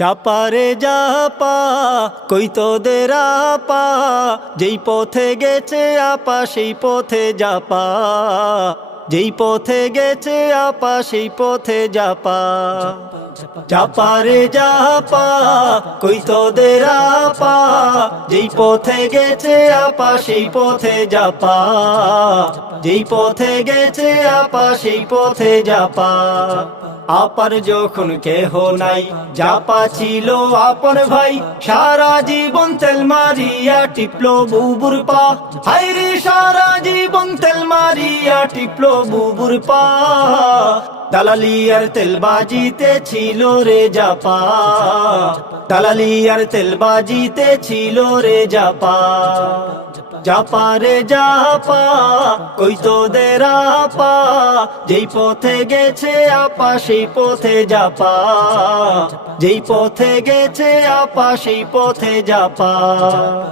চাপারে যাপা, কই তোদের আপা? যেই পথে গেছে আপা, সেই পথে যাপা। যেই পথে গেছে আপা, সেই পথে যাপা। চাপারে যাপা, কই তোদের আপা? যেই পথে গেছে আপা, সেই পথে যাপা। যেই পথে গেছে আপা, সেই পথে যাপা। আপার যখন কেহ নাই, জাপা ছিল আপন ভাই। সারা জীবন তেল মারিয়া টিপলো বুবুর পা। হাইরে সারা জীবন তেল মারিয়া টিপলো বুবুর পা। দালালি আর তেল বাজিতে ছিল রে জাপা। দালালি আর তেল বাজিতে ছিল রে জাপা। জাপা রে জাপা কই তোদের আপা? যেই পথে গেছে আপা, সেই পথে জাপা যেই পথে গেছে আপা, সেই পথে জাপা